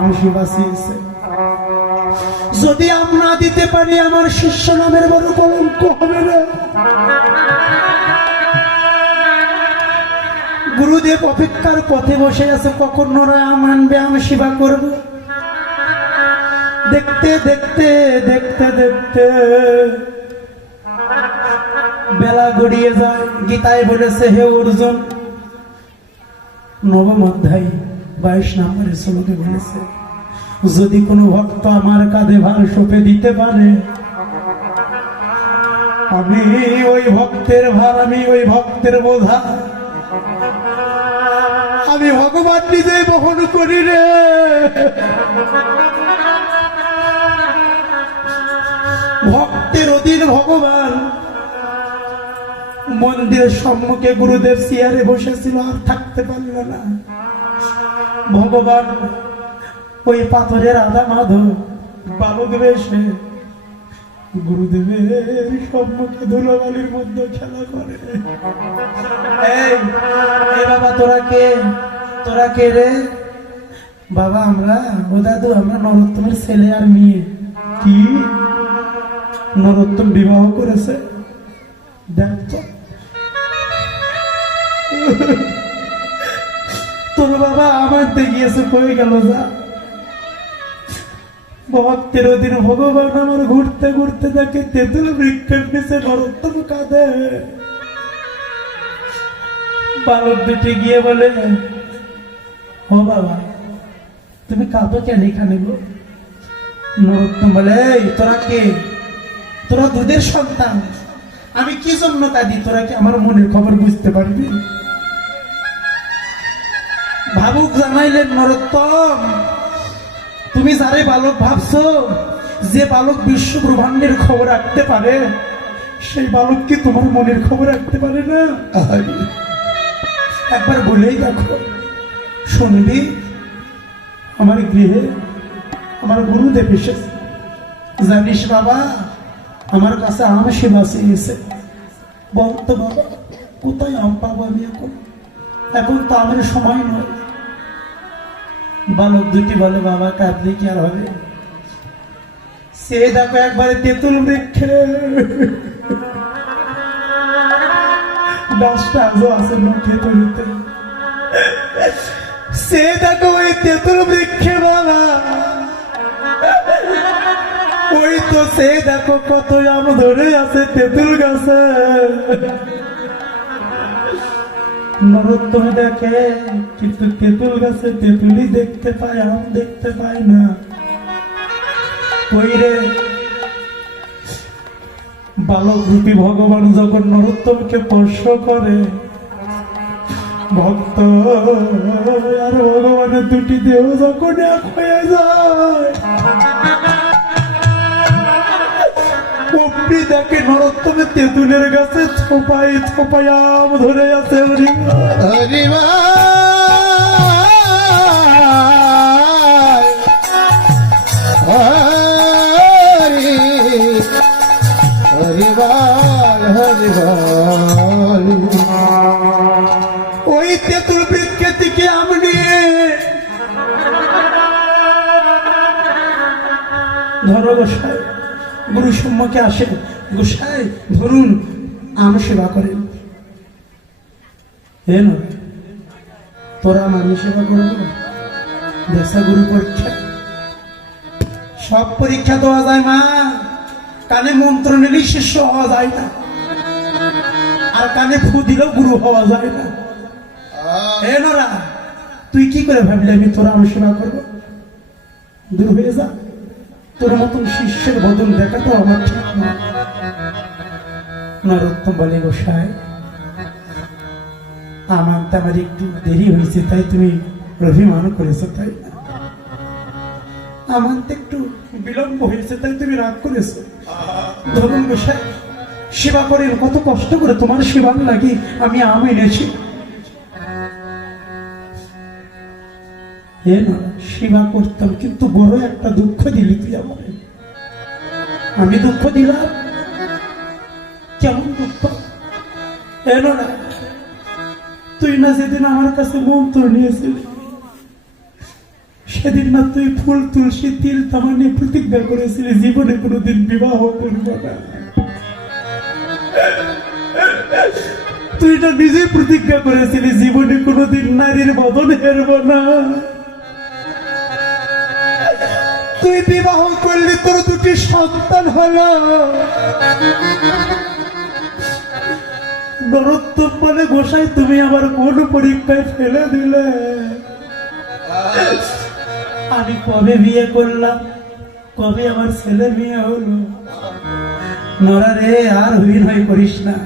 হাসি বাঁচিয়েছে। যদি আমরা দিতে পারি আমার শিষ্য নামের বড় কলঙ্ক হবে না। গুরুদেব অপেক্ষার পথে বসে আছে, কখন নরায় মানবে আমি সেবা করব। দেখতে দেখতে দেখতে দেখতে বেলা গড়িয়ে যায়। গীতায় বলেছে, হে অর্জুন, নবম অধ্যায় 22 নম্বরের শ্লোকে বলেছে, যদি কোনো ভক্ত আমার কাঁধে ভার সঁপে দিতে পারে, আমি ওই ভক্তের ভার, আমি ওই ভক্তের বোঝা আমি ভগবান নিজে বহন করি রে। ভক্তের অধীন ভগবান। মন্দিরের সম্মুখে গুরুদেব চেয়ারে বসেছিল, আর থাকতে পারল না। ভগবান ওই পাথরের আধা মাধব বালক বেশে গুরুদেবের সম্মুখে ধুলোবালির মধ্যে খেলা করে। এই বাবা, তোরা কে রে? বাবা, আমরা ও দাদু, আমরা নরোত্তমের ছেলে আর মেয়ে। কি? নরোত্তম বিবাহ করেছে? দেখ তো, তোর বাবা আমার দেখিয়েছে, কই গেল যা। ভক্তের অধীন ভগবান আমার ঘুরতে ঘুরতে দেখে তেঁতুল বৃক্ষের নিচে নরোত্তম কাঁদে। বালক দুটি গিয়ে বলে, ও বাবা, তুমি কাঁদো কেন এখানে গো? নরোত্তম বলে, এই তোরা কে? তোরা দুধের সন্তান, আমি কি জন্য কাঁদি? তোরা কি আমার মনের খবর বুঝতে পারবি? ভাবুক জানাইলেন, নরোত্তম, তুমি যারে বালক ভাবছো, যে বালক বিশ্ব ব্রহ্মাণ্ডের খবর রাখতে পারে, সেই বালক কি তোমার মনের খবর রাখতে পারে না? একবার বলেই দেখো। শুনবি, আমার গৃহে আমার গুরুদেব এসেছে। জানিস বাবা, আমার কাছে আম সেবা চেয়েছে। বলতো বাবা, কোথায় আম পাবো আমি এখন তো আমের সময় নয়। বালক দুটি বলে, বাবা কাঁদলে কি আর হবে? সে দেখো একবারে তেঁতুল বৃক্ষে গাছটা আজও আছে মুখে তুলতে। সে দেখো ওই তেঁতুল বৃক্ষে বাবা, ওই তো সে দেখো কত আম ধরে আছে তেঁতুল গাছে। নরোত্তম দেখে, কিন্তু তেঁতুল গাছে তেঁতুলি দেখতে পায়, আম দেখতে পায় না। ওই রে বালক রূপী ভগবান যখন নরোত্তমকে স্পর্শ করে, ভক্ত আর ভগবানের দুটি দেহ যখন এক হয়ে যায়, অমনি দেখে নরোত্তমের তেঁতুলের গাছে থোপাই থোপাই আম ধরে আছে। ওই তেঁতুল বৃক্ষে থেকে আম নিয়ে ধরো গোসাই, গুরু সম্মুখে আসেন। গোসাই ধরুন, আম সেবা করেন। হে না, তোরা আমি সেবা করবো? দেখা গুরু পরীক্ষা, সব পরীক্ষা দেওয়া যায় মা। কানে মন্ত্র নিলেই শিষ্য হওয়া যায় না, আর কানে ফু দিলেও গুরু হওয়া যায় না। হে নোরা, তুই কি করে ভাবলি আমি তোরা আমি সেবা করবো? দূর হয়ে যা, তোর মতন শিষ্যের বদল দেখা তো আমার ঠিক না। নরোত্তম বলে, গোসাই আমার তো আমার একটু দেরি হয়েছে, তাই তুমি অভিমান করেছো, তাই না? আমার তো একটু বিলম্ব হয়েছে, তাই তুমি রাগ করেছো। ধরুন গোসাই, সেবা করেন, কত কষ্ট করে তোমার সেবা লাগি আমি আম এনেছি। সেবা করতাম, কিন্তু বড় একটা দুঃখ দিলি তুই আমার। আমি দুঃখ দিলাম? কেমন দুঃখ? না, তুই না যেদিন আমার কাছে মন্ত্র নিয়েছিলি, সেদিন না তুই ফুল তুলসী তিল তামানে প্রতিজ্ঞা করেছিলি জীবনে কোনোদিন বিবাহ করব না। তুই না নিজে প্রতিজ্ঞা করেছিলি জীবনে কোনোদিন নারীর বদন হেরব না। তুই বিবাহ করলি, তোর দুটি সন্তান হলো। নরোত্তম বলে, গোসাই তুমি আমার কোন পরীক্ষায় ফেলে দিলে? আমি কবে বিয়ে করলাম, কবে আমার ছেলে মেয়ে হলো? মরা রে, আর অভিনয় করিস না।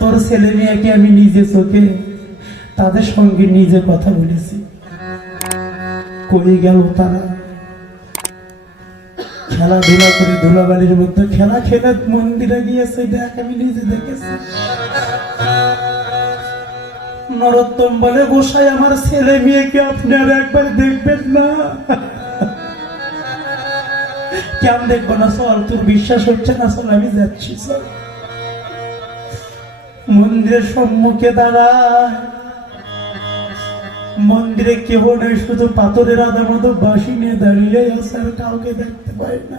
তোর ছেলে মেয়েকে আমি নিজে চোখে তাদের সঙ্গে নিজে কথা বলেছি। কই গেল তারা? খেলাধুলা করে ধুলাবালির মধ্যে খেলা খেলে মন্দিরে গিয়েছে, দেখ আমি নিজে দেখেছি। নরোত্তম বলে, গোসাই আমার ছেলে মেয়েকে আপনি আর একবার দেখবেন না? কেমন দেখবো না? চল, তোর বিশ্বাস হচ্ছে না, চল আমি যাচ্ছি। চল মন্দিরের সম্মুখে দাঁড়ায়। মন্দিরে কেহ নেই, শুধু পাথরের আধা মতো বাঁশি নিয়ে দাঁড়িয়ে আছে, আর কাউকে দেখতে পাই না।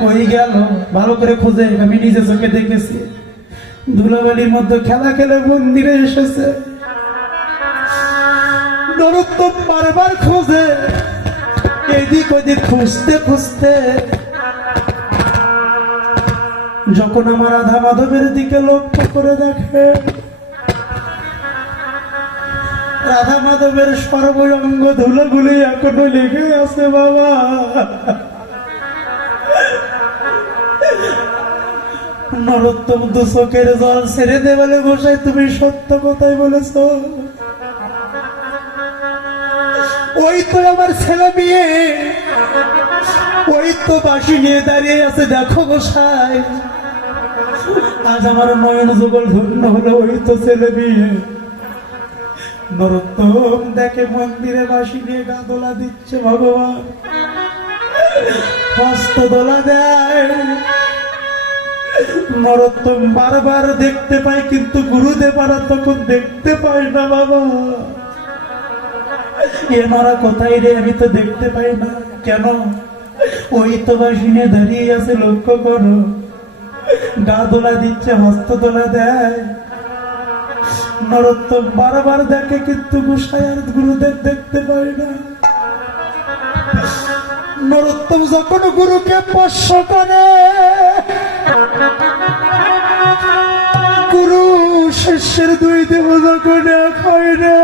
কই গেল? ভালো করে খোঁজে, আমি নিজে চোখে দেখেছি। ধুলাবালির মধ্যে খেলা খেলে মন্দিরে এসেছে। নরোত্তম বারবার খোঁজে, এদিক ওদিক খুঁজতে খুঁজতে যখন আমার রাধা মাধবের দিকে লক্ষ্য করে দেখে, রাধা মাধবের সর্বঙ্গ ধুলাগুলি এখনো লেগে আছে। বাবা, নরোত্তম দু চোখের জল ছেড়ে দে বলে, গোসাই তুমি সত্য কথাই বলেছ। ওই তো আমার ছেলে মেয়ে, ওই তো বাঁশি নিয়ে দাঁড়িয়ে আছে, দেখো গোসাই। আজ আমার নয়ন যুগল ধন্য হলো, ওই তো ছেলে মেয়ে। নরোত্তম দেখে মন্দিরে বাঁশি নিয়ে গা দোলা দিচ্ছে ভগবান, হস্ত দোলা দেয়। নরোত্তম বারবার দেখতে পায়, কিন্তু গুরুদেবরা তখন দেখতে পায় না। বাবা, এ নরা কোথায় রে? আমি তো দেখতে পাই না। কেন? ওই তো বাঁশি নিয়ে দাঁড়িয়ে আছে, লক্ষ্য করো। গা দোলা দিচ্ছে, হস্ত দোলা দেয়। নরোত্তম বারবার দেখে, কিন্তু গোসাই আর গুরুদেব দেখতে পায় না। নরোত্তম যখন গুরুকে স্পর্শ করে, গুরু শিষ্যের দুই দেহ যখন এক হয় রে,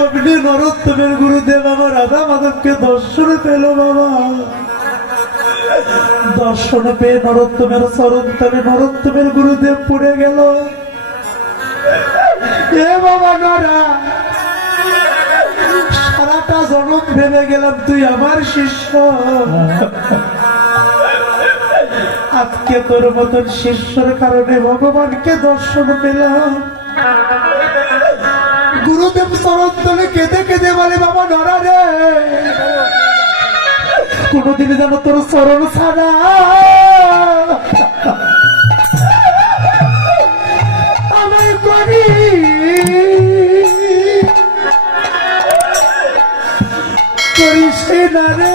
অমনি নরোত্তমের গুরুদেব আমার রাধা মাধবকে দর্শন পেল। বাবা, দর্শন পেয়ে নরোত্তমের চরণ তলে নরোত্তমের গুরুদেব পড়ে গেল। এ বাবা নরা, সারাটা জগৎ ভেবে গেলাম তুই আমার শিষ্য, আজকে তোর মতন শিষ্যর কারণে ভগবানকে দর্শন পেলাম। গুরুদেব চরণ তলে কেঁদে কেঁদে বলে, বাবা নরা রে, কোনদিন যেন তোর চরণ ছাড়া আমায় করি করিস না রে।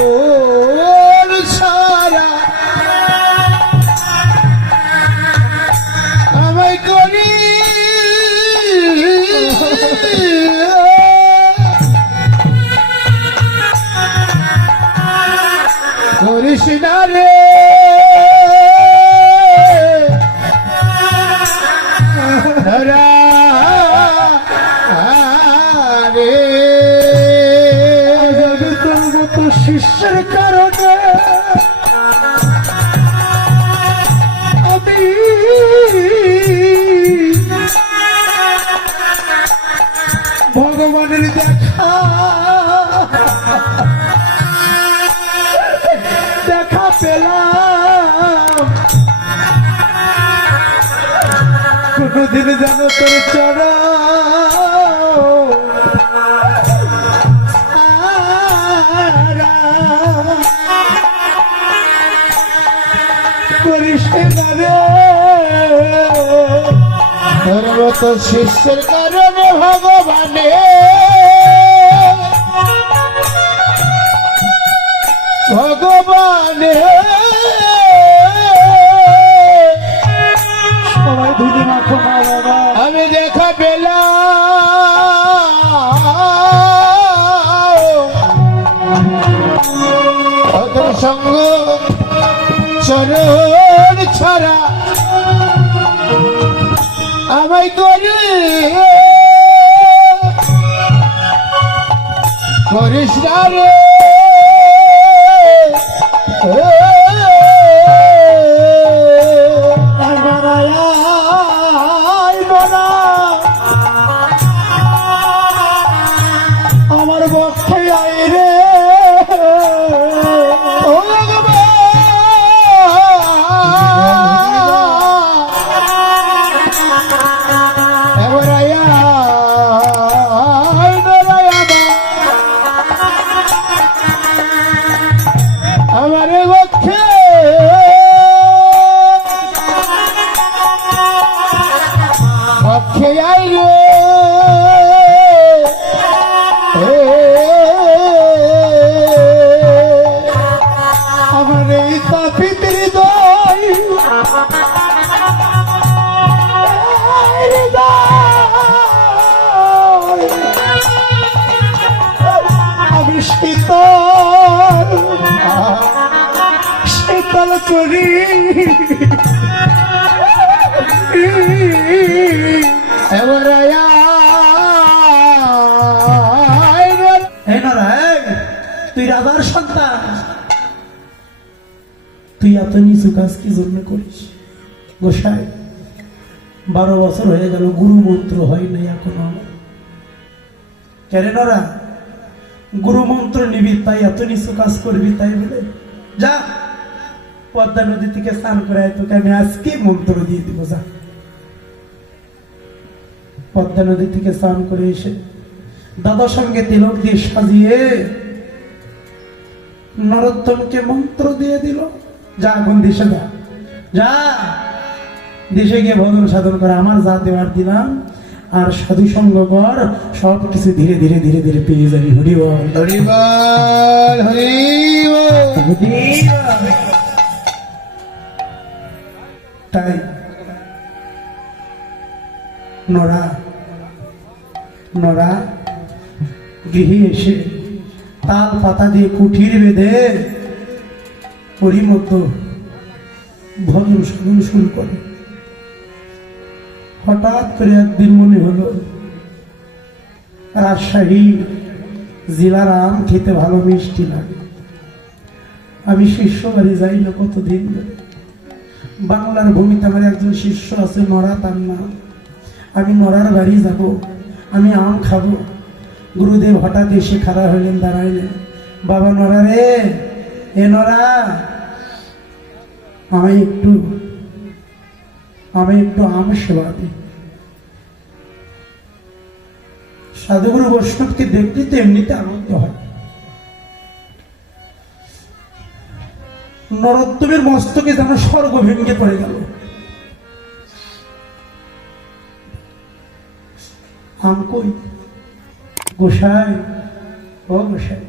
চরণ সারা আমায় করি করিস না রে। শিষ্যের কারণে আমি ভগবানের দেখা পেলাম। কোনদিন যেন তোর চরণ করিস না রে। তোর মতো শিষ্যের কারণে ভগবানে ভগবানে সবাই ধুলি মাখো না বাবা। আমি দেখা পেলাম ওদের সঙ্গ চরণ ছাড়া আমায় করিস না রে। আমার পক্ষে আয় রে। ও আমার পক্ষে পক্ষে আই রে। আমার এই তাপিত হৃদয় আমি শীতল শীতল করি এবার তুই রাজার সন্তান, তুই এত নিচু কাজ কি জন্য করিস? গোসাই 12 বছর হয়ে গেল, গুরু মন্ত্র হয় নাই এখনো। কেন নরা গুরু মন্ত্র নিবি তাই এত নিচু কাজ করবি? তাই বলে যা পদ্মা নদী থেকে স্নান করে তোকে আমি আজকে মন্ত্র দিয়ে দিব। যা পদ্মা নদী থেকে স্নান করে এসে দাদার সঙ্গে তিলক দিয়ে সাজিয়ে নরোত্তমকে মন্ত্র দিয়ে দিল। যা এখন দেশে যা, যা দেশে গিয়ে ভজন সাধন করে আমার যা দেওয়ার দিলাম, আর সাধু সঙ্গ কর, সব কিছু ধীরে ধীরে ধীরে ধীরে পেয়ে যাবি। হরি বল, হরি বল, হরি বল। তাই নরা নরা গৃহে এসে তাল পাতা দিয়ে কুঠির বেঁধে ওরই মতো ভজন সাধন শুরু করে। হঠাৎ করে একদিন মনে হলো রাজশাহী জেলার আম খেতে ভালো মিষ্টি লাগে, আমি শিষ্য বাড়ি যাই না কতদিন ধরে। বাংলার ভূমিতে আমার একজন শিষ্য আছে নরা, তার নাম। আমি নরার বাড়ি যাব, আমি আম খাবো। গুরুদেব হঠাৎ এসে খাড়া হইলেন, দাঁড়াইলেন। বাবা নরা রে, এ নরা, আমি একটু আম সেবা দিই। সাধুগুরু বৈষ্ণবকে দেখলে তো এমনিতে আনন্দ হয়। নরোত্তমের মস্তকে যেন স্বর্গ ভেঙে পড়ে গেল। আম কই? গোসাই, ও গোসাই,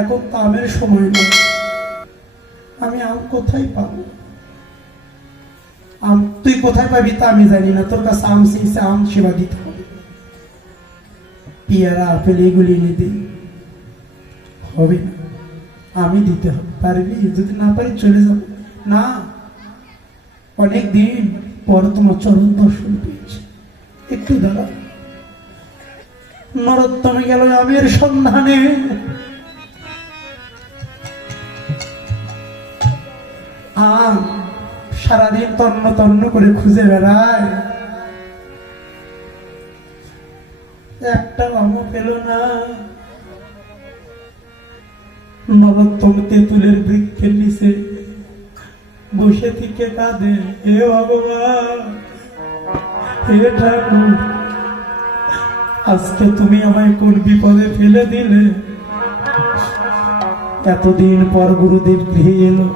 এখন তো আমের সময় নয়, আমি আম কোথায় পাবো? আম তুই কোথায় পাবি তা আমি জানি না, তোর কাছে আম শিখছে, আম সেবা দিতে হবে। পেয়ারা আপেল এগুলি এনে দিই, হবে না, আমি দিতে হবে। পারবি? যদি না পারি চলে যাব। না, অনেক দিন পর তোমার চরণ দর্শন পেয়েছি, একটু দাঁড়া। নরোত্তমে গেল আমের সন্ধানে। আম সারাদিন তন্ন তন্ন করে খুঁজে বেড়ায়, একটা আমও পেল না। নরোত্তম তেঁতুলের বৃক্ষের নিচে বসে থেকে কাঁদে, হে ভগবান হে ঠাকুর, আজকে তুমি আমায় কোন বিপদে ফেলে দিলে। এতদিন পর গুরুদেব গৃহে এলো,